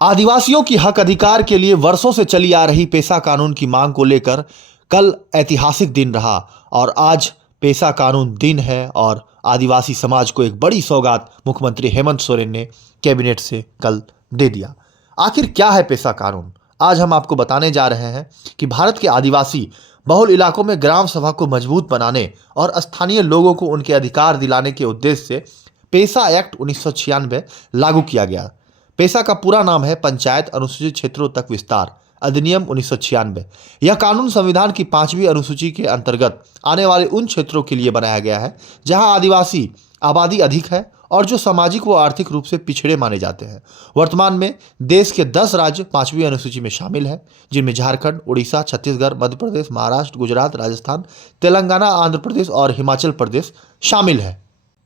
आदिवासियों की हक अधिकार के लिए वर्षों से चली आ रही पेशा कानून की मांग को लेकर कल ऐतिहासिक दिन रहा और आज पेशा कानून दिन है और आदिवासी समाज को एक बड़ी सौगात मुख्यमंत्री हेमंत सोरेन ने कैबिनेट से कल दे दिया। आखिर क्या है पेशा कानून? आज हम आपको बताने जा रहे हैं कि भारत के आदिवासी बहुल इलाकों में ग्राम सभा को मजबूत बनाने और स्थानीय लोगों को उनके अधिकार दिलाने के उद्देश्य से पेशा एक्ट 1996 लागू किया गया। पेशा का पूरा नाम है पंचायत अनुसूचित क्षेत्रों तक विस्तार अधिनियम 1996। यह कानून संविधान की 5वीं अनुसूची के अंतर्गत आने वाले उन क्षेत्रों के लिए बनाया गया है जहां आदिवासी आबादी अधिक है और जो सामाजिक व आर्थिक रूप से पिछड़े माने जाते हैं। वर्तमान में देश के 10 राज्य 5वीं अनुसूची में शामिल हैं, जिनमें झारखंड, उड़ीसा, छत्तीसगढ़, मध्य प्रदेश, महाराष्ट्र, गुजरात, राजस्थान, तेलंगाना, आंध्र प्रदेश और हिमाचल प्रदेश शामिल है।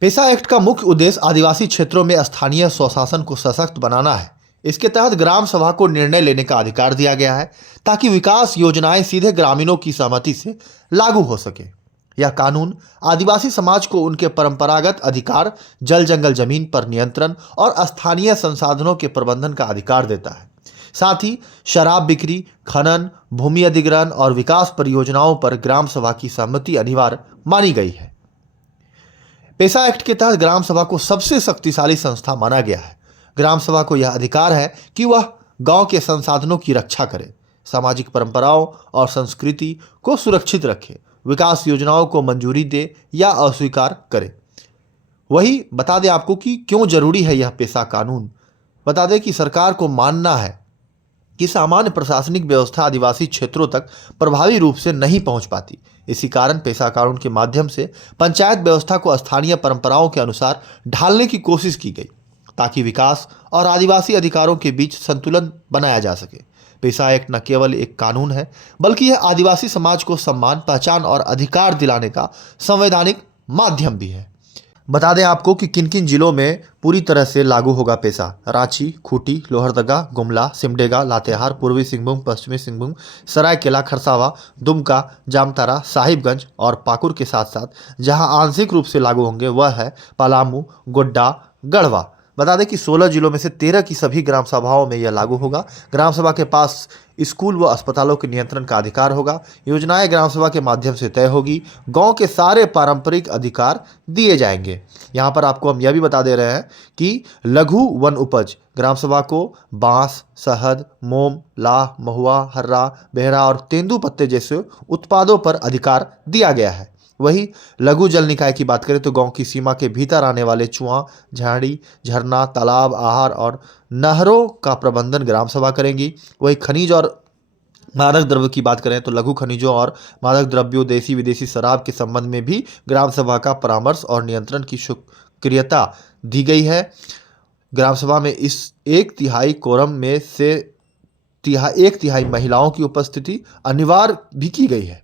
पेशा एक्ट का मुख्य उद्देश्य आदिवासी क्षेत्रों में स्थानीय स्वशासन को सशक्त बनाना है। इसके तहत ग्राम सभा को निर्णय लेने का अधिकार दिया गया है ताकि विकास योजनाएं सीधे ग्रामीणों की सहमति से लागू हो सके। यह कानून आदिवासी समाज को उनके परंपरागत अधिकार, जल जंगल जमीन पर नियंत्रण और स्थानीय संसाधनों के प्रबंधन का अधिकार देता है। साथ ही शराब बिक्री, खनन, भूमि अधिग्रहण और विकास परियोजनाओं पर ग्राम सभा की सहमति अनिवार्य मानी गई है। पेशा एक्ट के तहत ग्राम सभा को सबसे शक्तिशाली संस्था माना गया है। ग्राम सभा को यह अधिकार है कि वह गांव के संसाधनों की रक्षा करे, सामाजिक परंपराओं और संस्कृति को सुरक्षित रखे, विकास योजनाओं को मंजूरी दे या अस्वीकार करे। वही बता दें आपको कि क्यों जरूरी है यह पेशा कानून। बता दें कि सरकार को मानना है कि सामान्य प्रशासनिक व्यवस्था आदिवासी क्षेत्रों तक प्रभावी रूप से नहीं पहुंच पाती। इसी कारण पेशा कानून के माध्यम से पंचायत व्यवस्था को स्थानीय परंपराओं के अनुसार ढालने की कोशिश की गई ताकि विकास और आदिवासी अधिकारों के बीच संतुलन बनाया जा सके। पेशा एक्ट न केवल एक कानून है बल्कि यह आदिवासी समाज को सम्मान, पहचान और अधिकार दिलाने का संवैधानिक माध्यम भी है। बता दें आपको कि किन किन जिलों में पूरी तरह से लागू होगा पेशा। रांची, खूंटी, लोहरदगा, गुमला, सिमडेगा, लातेहार, पूर्वी सिंहभूम, पश्चिमी सिंहभूम, सरायकेला खरसावा, दुमका, जामतारा, साहिबगंज और पाकुड़ के साथ साथ जहां आंशिक रूप से लागू होंगे वह है पलामू, गोड्डा, गढ़वा। बता दें कि 16 जिलों में से 13 की सभी ग्राम सभाओं में यह लागू होगा। ग्राम सभा के पास स्कूल व अस्पतालों के नियंत्रण का अधिकार होगा। योजनाएं ग्राम सभा के माध्यम से तय होगी। गांव के सारे पारंपरिक अधिकार दिए जाएंगे। यहाँ पर आपको हम यह भी बता दे रहे हैं कि लघु वन उपज ग्राम सभा को बांस, शहद, मोम, लाह, महुआ, हर्रा, बेहरा और तेंदुपत्ते जैसे उत्पादों पर अधिकार दिया गया है। वही लघु जल निकाय की बात करें तो गांव की सीमा के भीतर आने वाले कुआं, झाड़ी, झरना, तालाब, आहार और नहरों का प्रबंधन ग्राम सभा करेंगी। वही खनिज और मादक द्रव्य की बात करें तो लघु खनिजों और मादक द्रव्यों, देसी विदेशी शराब के संबंध में भी ग्राम सभा का परामर्श और नियंत्रण की सक्रियता दी गई है। ग्राम सभा में इस 1/3 कोरम में से 1/3 महिलाओं की उपस्थिति अनिवार्य भी की गई है।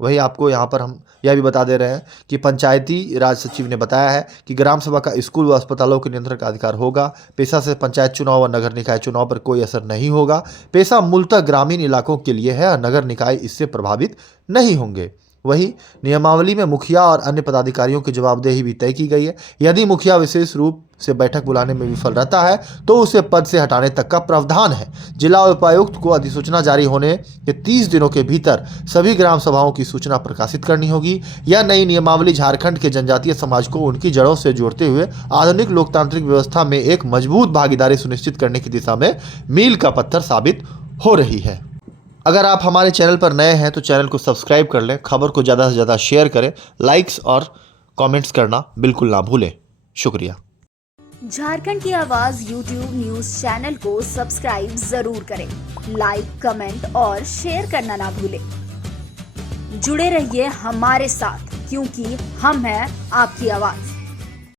वही आपको यहाँ पर हम यह भी बता दे रहे हैं कि पंचायती राज सचिव ने बताया है कि ग्राम सभा का स्कूल व अस्पतालों के नियंत्रण का अधिकार होगा। पेशा से पंचायत चुनाव व नगर निकाय चुनाव पर कोई असर नहीं होगा। पेशा मूलतः ग्रामीण इलाकों के लिए है और नगर निकाय इससे प्रभावित नहीं होंगे। वही नियमावली में मुखिया और अन्य पदाधिकारियों की जवाबदेही भी तय की गई है। यदि मुखिया विशेष रूप से बैठक बुलाने में विफल रहता है तो उसे पद से हटाने तक का प्रावधान है। जिला उपायुक्त को अधिसूचना जारी होने के 30 दिनों के भीतर सभी ग्राम सभाओं की सूचना प्रकाशित करनी होगी। यह नई नियमावली झारखंड के जनजातीय समाज को उनकी जड़ों से जोड़ते हुए आधुनिक लोकतांत्रिक व्यवस्था में एक मजबूत भागीदारी सुनिश्चित करने की दिशा में मील का पत्थर साबित हो रही है। अगर आप हमारे चैनल पर नए हैं तो चैनल को सब्सक्राइब कर लें, खबर को ज़्यादा से ज़्यादा शेयर करें, लाइक्स और कमेंट्स करना बिल्कुल ना भूलें। शुक्रिया। झारखंड की आवाज YouTube न्यूज चैनल को सब्सक्राइब जरूर करें, लाइक, कमेंट और शेयर करना ना भूलें। जुड़े रहिए हमारे साथ क्योंकि हम हैं आपकी आवाज।